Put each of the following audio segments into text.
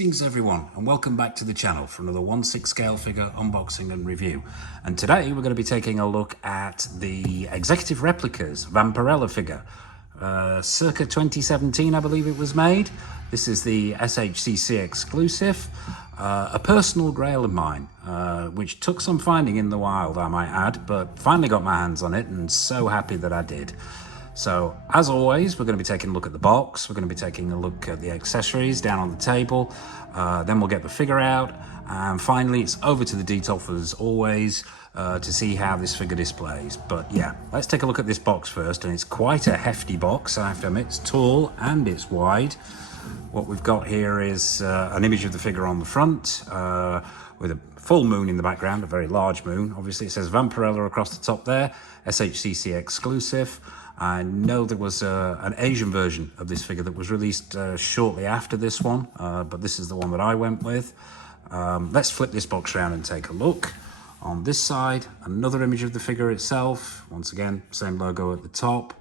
Greetings everyone, and welcome back to the channel for another 1/6 scale figure unboxing and review. And today we're going to be taking a look at the Executive Replicas Vampirella figure. Circa 2017 I believe it was made. This is the SHCC exclusive, a personal grail of mine, which took some finding in the wild I might add, but finally got my hands on it and so happy that I did. So, as always, we're going to be taking a look at the box, we're going to be taking a look at the accessories down on the table, then we'll get the figure out, and finally it's over to the detail as always to see how this figure displays. But yeah, let's take a look at this box first, and it's quite a hefty box, I have to admit. It's tall and it's wide. What we've got here is an image of the figure on the front, with a full moon in the background, a very large moon. Obviously it says Vampirella across the top there, SHCC exclusive. I know there was an Asian version of this figure that was released shortly after this one, but this is the one that I went with. Let's flip this box around and take a look. On this side, another image of the figure itself. Once again, same logo at the top.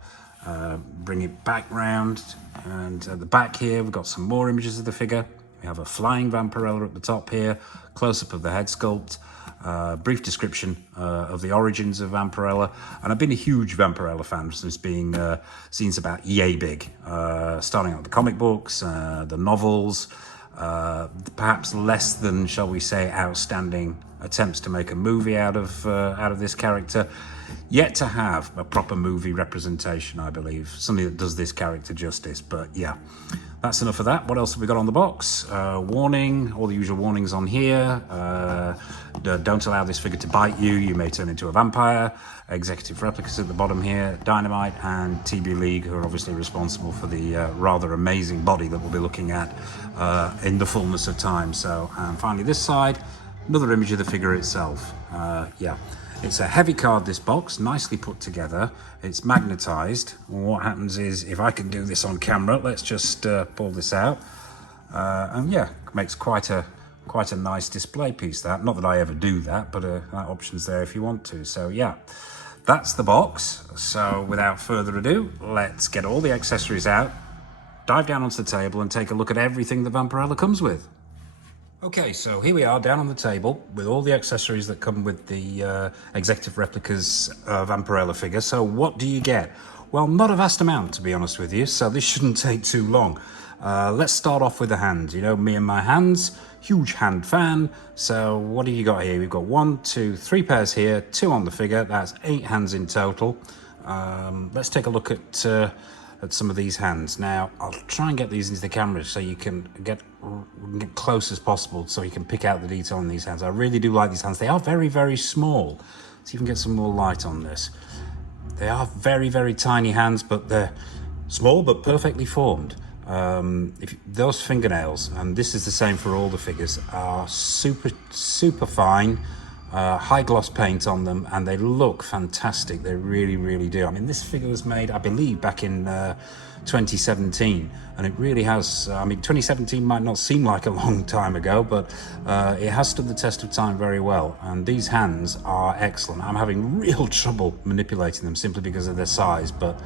Bring it back round, and at the back here we've got some more images of the figure. We have a flying Vampirella at the top here, close-up of the head sculpt. Brief description of the origins of Vampirella, and I've been a huge Vampirella fan since being since about yay big, starting out with the comic books, the novels, perhaps less than, shall we say, outstanding attempts to make a movie out of this character. Yet to have a proper movie representation, I believe, something that does this character justice. But yeah, that's enough of that. What else have we got on the box? Warning, all the usual warnings on here. Don't allow this figure to bite you, you may turn into a vampire. Executive Replicas at the bottom here, Dynamite and TBLEAGUE, who are obviously responsible for the rather amazing body that we'll be looking at in the fullness of time. So, and finally this side, another image of the figure itself. Yeah. It's a heavy card, this box, nicely put together. It's magnetized. What happens is, if I can do this on camera, let's just pull this out. And yeah, makes quite a nice display piece, that. Not that I ever do that, but that option's there if you want to. So yeah, that's the box. So without further ado, let's get all the accessories out, dive down onto the table and take a look at everything that Vampirella comes with. Okay, so here we are down on the table with all the accessories that come with the Executive Replicas Vampirella figure. So what do you get? Well, not a vast amount, to be honest with you, so this shouldn't take too long. Let's start off with the hands. You know, me and my hands, huge hand fan. So what do you got here? We've got 1, 2, 3 pairs here, 2 on the figure. That's 8 hands in total. Let's take a look at some of these hands. Now, I'll try and get these into the camera so you can get close as possible, so you can pick out the detail on these hands. I really do like these hands. They are very, very small. See if you can get some more light on this. They are very, very tiny hands, but they're small but perfectly formed. Those fingernails, and this is the same for all the figures, are super, super fine. High gloss paint on them, and they look fantastic. They really, really do. I mean, this figure was made, I believe, back in 2017, and it really has. I mean, 2017 might not seem like a long time ago, but it has stood the test of time very well. And these hands are excellent. I'm having real trouble manipulating them simply because of their size, but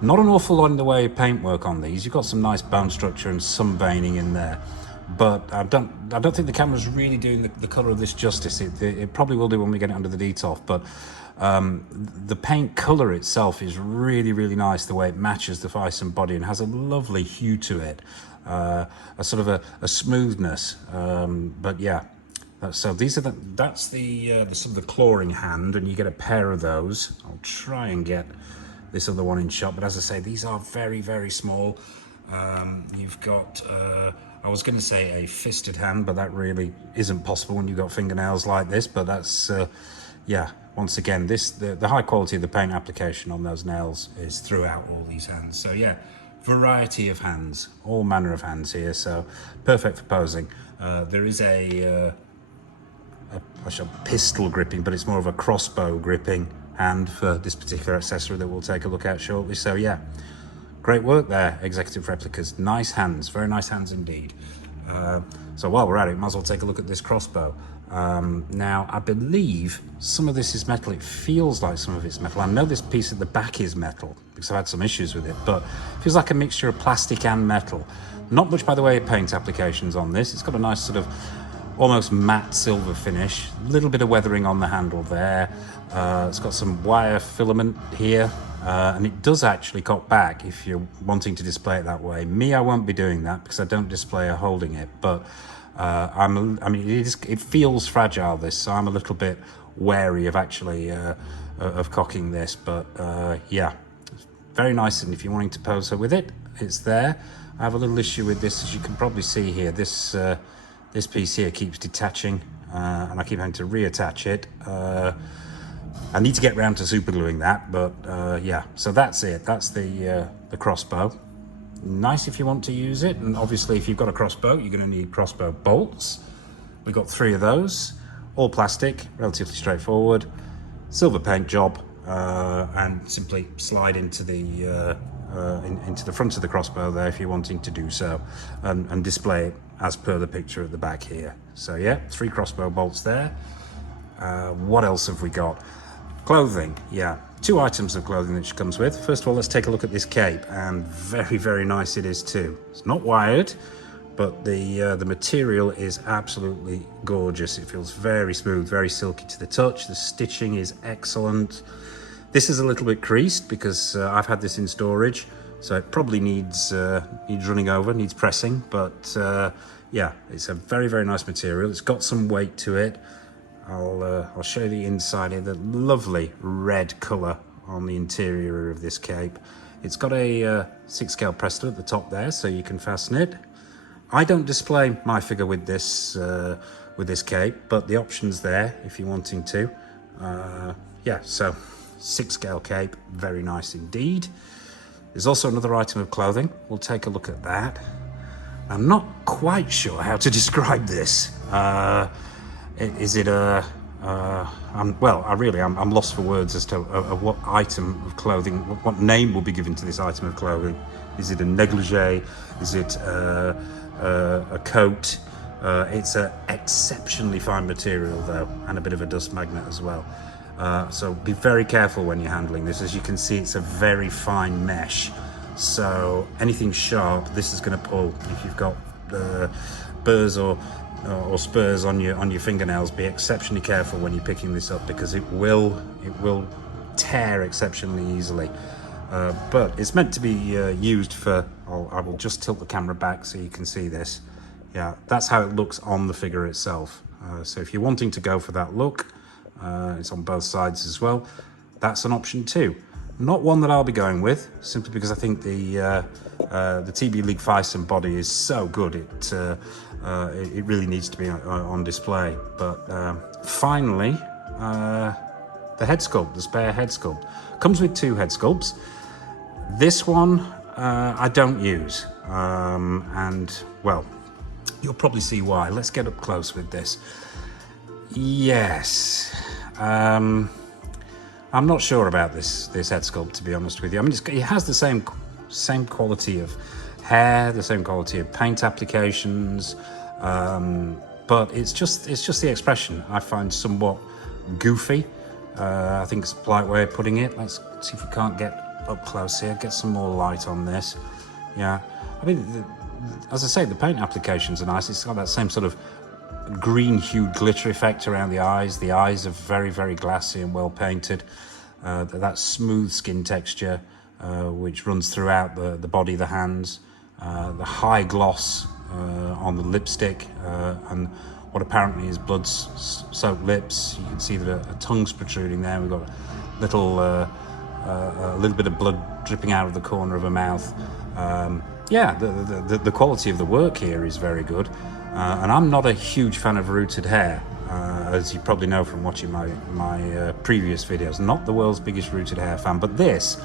not an awful lot in the way of paintwork on these. You've got some nice bone structure and some veining in there. But I don't think the camera's really doing the colour of this justice. It probably will do when we get it under the detail. But the paint colour itself is really, really nice, the way it matches the face and body and has a lovely hue to it. A sort of a smoothness. But yeah, so these are that's the sort of the clawing hand, and you get a pair of those. I'll try and get this other one in shot, but as I say, these are very, very small. You've got I was going to say a fisted hand, but that really isn't possible when you've got fingernails like this. But that's yeah, once again, the high quality of the paint application on those nails is throughout all these hands. So yeah, variety of hands, all manner of hands here, so perfect for posing. There is a pistol gripping, but it's more of a crossbow gripping hand for this particular accessory that we'll take a look at shortly. So yeah, great work there, Executive Replicas. Nice hands, very nice hands indeed. So while we're at it, might as well take a look at this crossbow. Now, I believe some of this is metal. It feels like some of it's metal. I know this piece at the back is metal because I've had some issues with it, but it feels like a mixture of plastic and metal. Not much by the way of paint applications on this. It's got a nice sort of almost matte silver finish. A little bit of weathering on the handle there. It's got some wire filament here. And it does actually cock back if you're wanting to display it that way. Me, I won't be doing that because I don't display holding it, but it feels fragile, this, so I'm a little bit wary of actually of cocking this, but yeah, very nice. And if you're wanting to pose her with it, it's there. I have a little issue with this, as you can probably see here. This piece here keeps detaching, and I keep having to reattach it. I need to get round to super gluing that, but yeah, so that's it. That's the crossbow. Nice if you want to use it, and obviously if you've got a crossbow, you're going to need crossbow bolts. We've got 3 of those, all plastic, relatively straightforward. Silver paint job, and simply slide into the front of the crossbow there if you're wanting to do so, and display it as per the picture at the back here. So yeah, 3 crossbow bolts there. What else have we got? Clothing, yeah. 2 items of clothing that she comes with. First of all, let's take a look at this cape, and very, very nice it is too. It's not wired, but the material is absolutely gorgeous. It feels very smooth, very silky to the touch. The stitching is excellent. This is a little bit creased because I've had this in storage, so it probably needs running over, needs pressing, but yeah, it's a very, very nice material. It's got some weight to it. I'll show you the inside here, the lovely red colour on the interior of this cape. It's got a 6 scale Presto at the top there, so you can fasten it. I don't display my figure with this cape, but the option's there if you're wanting to. Yeah, so 6 scale cape, very nice indeed. There's also another item of clothing. We'll take a look at that. I'm not quite sure how to describe this. Is it a... I'm lost for words as to what item of clothing, what name will be given to this item of clothing. Is it a negligee? Is it a coat? It's an exceptionally fine material though, and a bit of a dust magnet as well. So be very careful when you're handling this. As you can see, it's a very fine mesh. So anything sharp, this is going to pull. If you've got burrs or spurs on your fingernails, be exceptionally careful when you're picking this up, because it will tear exceptionally easily. But it's meant to be used for... I will just tilt the camera back so you can see this. Yeah, that's how it looks on the figure itself. So if you're wanting to go for that look, it's on both sides as well. That's an option too. Not one that I'll be going with, simply because I think the TBLEAGUE Fison body is so good. It really needs to be on display. But finally, the head sculpt, the spare head sculpt. Comes with 2 head sculpts. This one I don't use, and well, you'll probably see why. Let's get up close with this. Yes, I'm not sure about this head sculpt, to be honest with you. I mean, it has the same quality of hair, the same quality of paint applications, but it's just the expression I find somewhat goofy. I think it's a polite way of putting it. Let's see if we can't get up close here, get some more light on this. Yeah, I mean, as I say, the paint applications are nice. It's got that same sort of green-hued glitter effect around the eyes. The eyes are very, very glassy and well painted. That smooth skin texture, which runs throughout the body, the hands. The high gloss on the lipstick, and what apparently is blood-soaked lips. You can see that a tongue's protruding there. We've got a little bit of blood dripping out of the corner of her mouth. Yeah, the quality of the work here is very good. And I'm not a huge fan of rooted hair, as you probably know from watching my previous videos. Not the world's biggest rooted hair fan, but this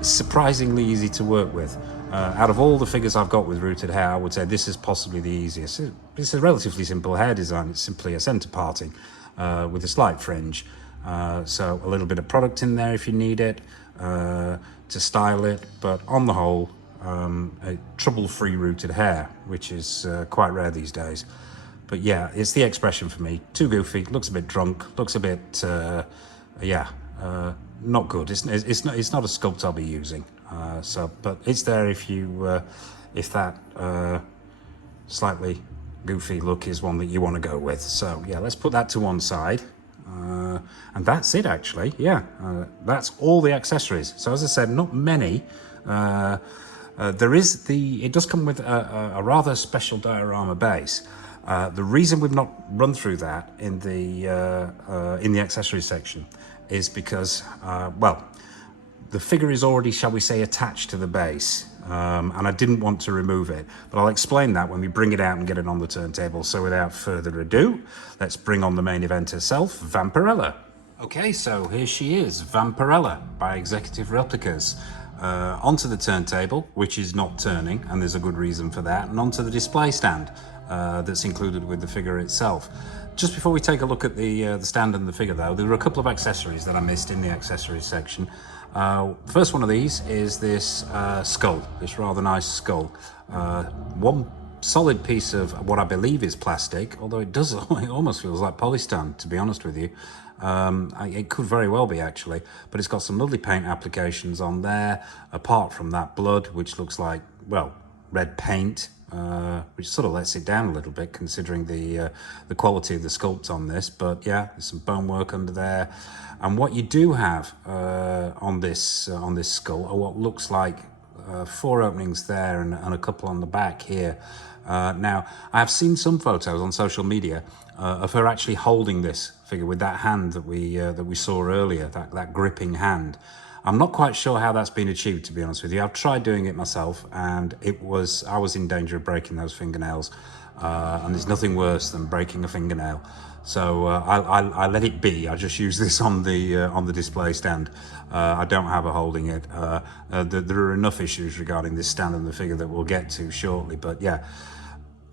is surprisingly easy to work with. Out of all the figures I've got with rooted hair, I would say this is possibly the easiest. It's a relatively simple hair design. It's simply a centre parting with a slight fringe. So a little bit of product in there if you need it to style it, but on the whole, a trouble-free rooted hair, which is quite rare these days. But yeah, it's the expression for me. Too goofy, looks a bit drunk, looks a bit, not good. It's not a sculpt I'll be using. But it's there if you, if that slightly goofy look is one that you want to go with. So yeah, let's put that to one side. And that's it actually, yeah. That's all the accessories. So as I said, not many. It does come with a rather special diorama base. The reason we've not run through that in the accessories section is because, well, the figure is already, shall we say, attached to the base, and I didn't want to remove it, but I'll explain that when we bring it out and get it on the turntable. So without further ado, let's bring on the main event herself, Vampirella. Okay, so here she is, Vampirella by Executive Replicas. Onto the turntable, which is not turning, and there's a good reason for that, and onto the display stand that's included with the figure itself. Just before we take a look at the stand and the figure though, there were a couple of accessories that I missed in the accessories section. First one of these is this skull, this rather nice skull. One solid piece of what I believe is plastic, although it almost feels like polystyrene, to be honest with you. It could very well be actually, but it's got some lovely paint applications on there, apart from that blood, which looks like, well, red paint, which sort of lets it down a little bit considering the quality of the sculpt on this. But yeah, there's some bone work under there, and what you do have on this skull are what looks like 4 openings there and a couple on the back here. Now, I have seen some photos on social media of her actually holding this figure with that hand that we saw earlier, that gripping hand. I'm not quite sure how that's been achieved, to be honest with you. I've tried doing it myself, and I was in danger of breaking those fingernails, and there's nothing worse than breaking a fingernail. So I let it be. I just use this on the display stand. I don't have her holding it. There are enough issues regarding this stand and the figure that we'll get to shortly. But yeah,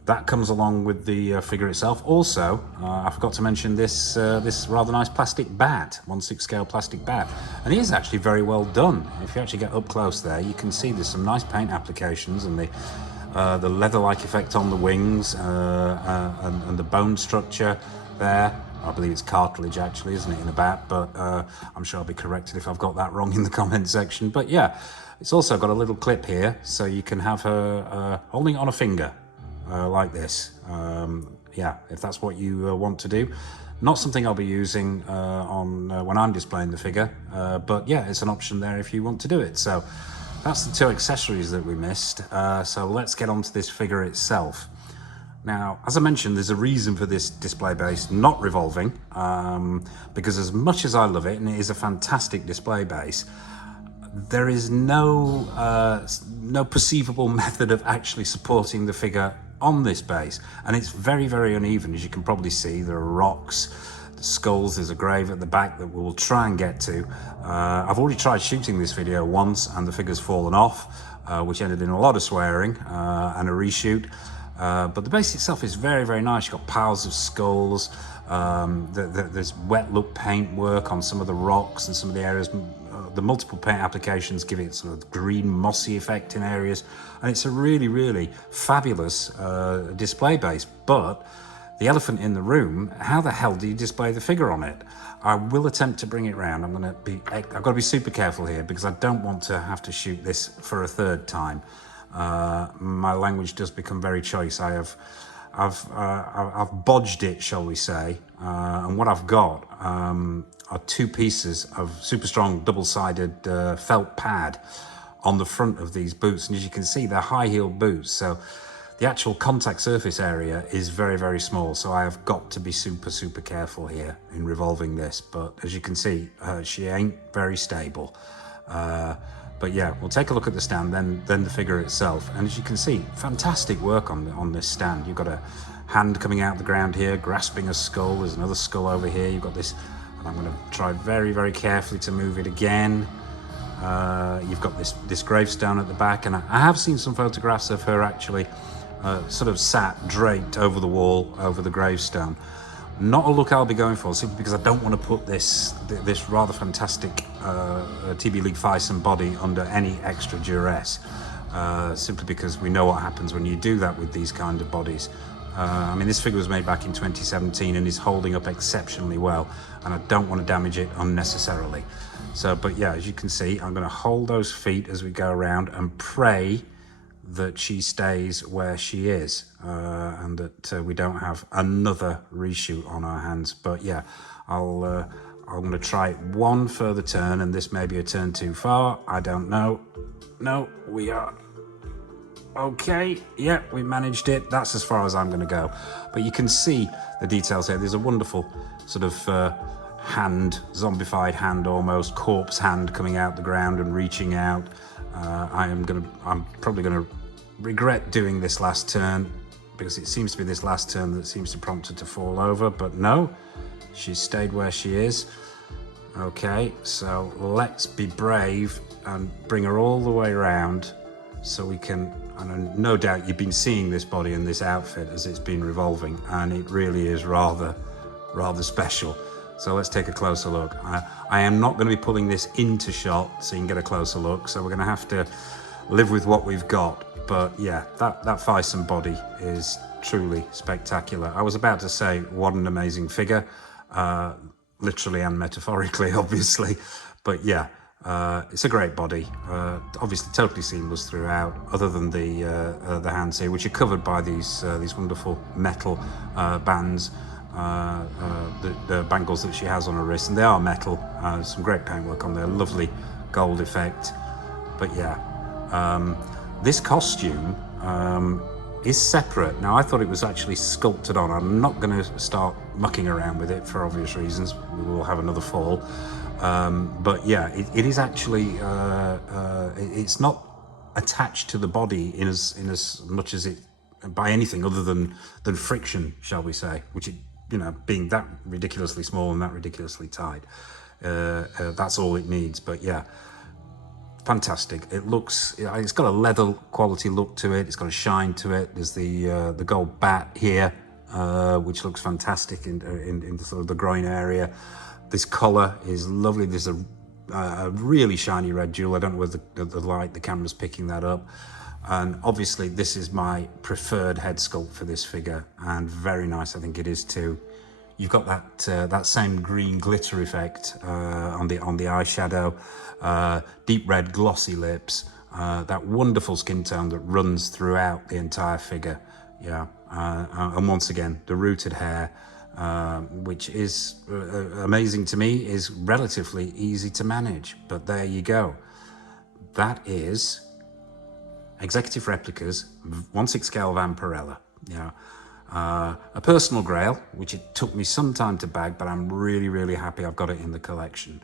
that comes along with the figure itself. Also, I forgot to mention this rather nice plastic bat, 1/6 scale plastic bat, and it is actually very well done. If you actually get up close there, you can see there's some nice paint applications and the leather-like effect on the wings and the bone structure there. I believe it's cartilage actually, isn't it, in a bat, but I'm sure I'll be corrected if I've got that wrong in the comment section. But yeah, it's also got a little clip here, so you can have her holding it on a finger. Like this, yeah, if that's what you want to do. Not something I'll be using when I'm displaying the figure, but yeah, it's an option there if you want to do it. So that's the 2 accessories that we missed. So let's get on to this figure itself. Now, as I mentioned, there's a reason for this display base not revolving, because as much as I love it, and it is a fantastic display base, there is no perceivable method of actually supporting the figure on this base, and it's very, very uneven. As you can probably see, there are rocks, the skulls, there's a grave at the back that we'll try and get to. I've already tried shooting this video once and the figure's fallen off, which ended in a lot of swearing and a reshoot. But the base itself is very, very nice. You've got piles of skulls, there's wet look paint work on some of the rocks and some of the areas. The multiple paint applications give it sort of green mossy effect in areas, and it's a really, really fabulous display base. But the elephant in the room, how the hell do you display the figure on it? I will attempt to bring it round. I've got to be super careful here because I don't want to have to shoot this for a 3rd time. My language does become very choice. I've bodged it, shall we say, and what I've got are 2 pieces of super strong double-sided felt pad on the front of these boots, and as you can see, they're high-heeled boots, so the actual contact surface area is very, very small. So I have got to be super careful here in revolving this. But as you can see, she ain't very stable. But yeah, we'll take a look at the stand, then the figure itself. And as you can see, fantastic work on this stand. You've got a hand coming out of the ground here, grasping a skull. There's another skull over here. You've got this, and I'm going to try very, very carefully to move it again. You've got this gravestone at the back, and I have seen some photographs of her actually sort of sat draped over the wall, over the gravestone. Not a look I'll be going for, simply because I don't want to put this rather fantastic TBLEAGUE Fison body under any extra duress. Simply because we know what happens when you do that with these kind of bodies. I mean, this figure was made back in 2017 and is holding up exceptionally well, and I don't want to damage it unnecessarily. So, but yeah, as you can see, I'm going to hold those feet as we go around and pray that she stays where she is, and that we don't have another reshoot on our hands. But yeah, I'm going to try one further turn, and this may be a turn too far. I don't know. No, we are okay. Yeah, we managed it. That's as far as I'm going to go. But you can see the details here. There's a wonderful sort of hand, zombified hand, almost corpse hand coming out the ground and reaching out. I'm probably going to regret doing this last turn, because it seems to be this last turn that seems to prompt her to fall over, but no, she's stayed where she is. Okay, so let's be brave and bring her all the way around so we can, and no doubt you've been seeing this body and this outfit as it's been revolving, and it really is rather special. So let's take a closer look. I am not going to be pulling this into shot so you can get a closer look, so we're going to have to live with what we've got. But yeah, that fearsome body is truly spectacular. I was about to say, what an amazing figure, literally and metaphorically, obviously. But yeah, it's a great body. Obviously, totally seamless throughout, other than the hands here, which are covered by these wonderful metal bands. The bangles that she has on her wrist, and they are metal. Some great paintwork on there, lovely gold effect. But yeah, this costume is separate. Now, I thought it was actually sculpted on. I'm not going to start mucking around with it for obvious reasons. We will have another fall. But yeah, it is actually, it's not attached to the body in as much as it, by anything other than friction, shall we say, which it, you know, being that ridiculously small and that ridiculously tight, that's all it needs. But yeah, fantastic. It looks, it's got a leather quality look to it. It's got a shine to it. There's the gold bat here, which looks fantastic in the sort of the groin area. This collar is lovely. There's a really shiny red jewel. I don't know whether the camera's picking that up. And obviously this is my preferred head sculpt for this figure, and very nice I think it is too. You've got that same green glitter effect on the eyeshadow, deep red glossy lips, that wonderful skin tone that runs throughout the entire figure. Yeah, and once again the rooted hair, which is amazing to me, is relatively easy to manage. But there you go. That is Executive Replicas 1/6 scale Vampirella. Yeah, a personal grail, which it took me some time to bag, but I'm really happy I've got it in the collection.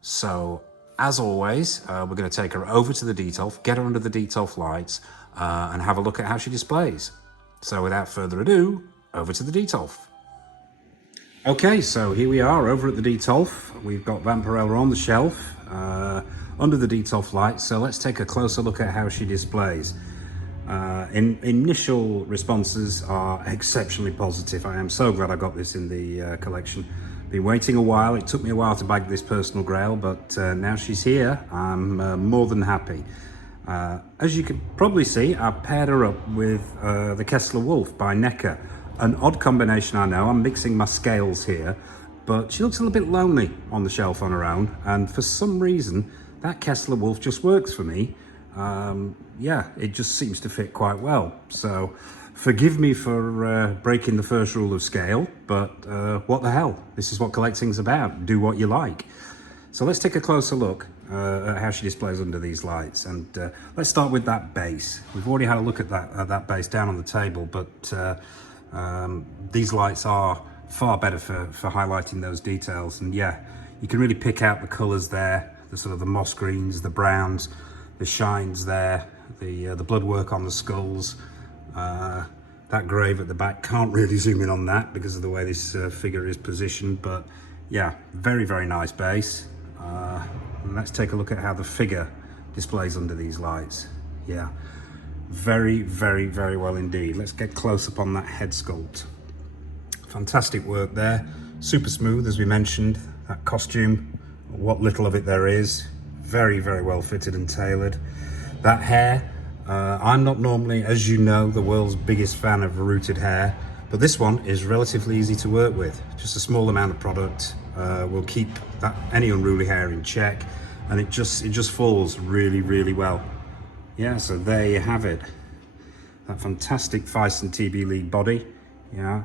So as always, we're going to take her over to the Detolf, get her under the Detolf lights, and have a look at how she displays. So without further ado, over to the Detolf. Okay, so here we are over at the Detolf. We've got Vampirella on the shelf, under the Detolf light, so let's take a closer look at how she displays. Initial responses are exceptionally positive. I am so glad I got this in the collection. Been waiting a while. It took me a while to bag this personal grail, but now she's here. I'm more than happy. As you can probably see, I've paired her up with the Kessler Wolf by Necker. An odd combination, I know. I'm mixing my scales here, but she looks a little bit lonely on the shelf on her own, and for some reason that Kessler Wolf just works for me. Yeah, it just seems to fit quite well. So forgive me for breaking the first rule of scale, but what the hell? This is what collecting's about. Do what you like. So let's take a closer look at how she displays under these lights, and let's start with that base. We've already had a look at that base down on the table, but these lights are far better for highlighting those details. And yeah, you can really pick out the colors there, the sort of the moss greens, the browns, the shines there, the blood work on the skulls, that grave at the back. Can't really zoom in on that because of the way this figure is positioned, but yeah, very nice base. And let's take a look at how the figure displays under these lights. Yeah, very well indeed. Let's get close up on that head sculpt. Fantastic work there, super smooth as we mentioned. That costume, what little of it there is, very well fitted and tailored. That hair, I'm not normally, as you know, the world's biggest fan of rooted hair, but this one is relatively easy to work with. Just a small amount of product will keep any unruly hair in check, and it just falls really well. Yeah, so there you have it. That fantastic Feist TBLEAGUE body. Yeah,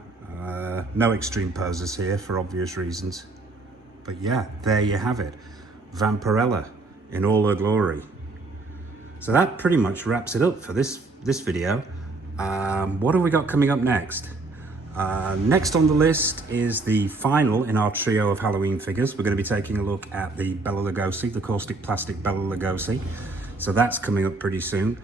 no extreme poses here for obvious reasons. But yeah, there you have it. Vampirella in all her glory. So that pretty much wraps it up for this video. What have we got coming up next? Next on the list is the final in our trio of Halloween figures. We're going to be taking a look at the Bela Lugosi, the caustic plastic Bela Lugosi. So that's coming up pretty soon.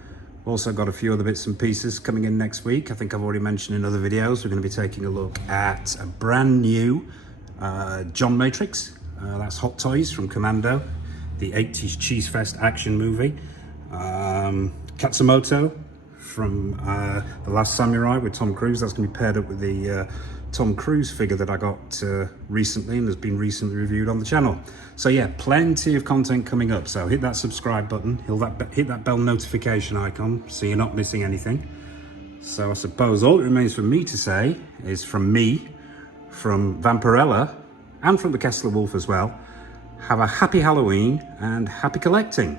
Also got a few other bits and pieces coming in next week. I think I've already mentioned in other videos. We're going to be taking a look at a brand new John Matrix. That's Hot Toys from Commando, the 80s Cheese Fest action movie. Katsumoto from The Last Samurai with Tom Cruise. That's going to be paired up with the Tom Cruise figure that I got recently and has been recently reviewed on the channel. So yeah, plenty of content coming up. So hit that subscribe button, hit that bell notification icon so you're not missing anything. So I suppose all it remains for me to say is from me, from Vampirella, and from the Kessler Wolf as well, have a happy Halloween and happy collecting.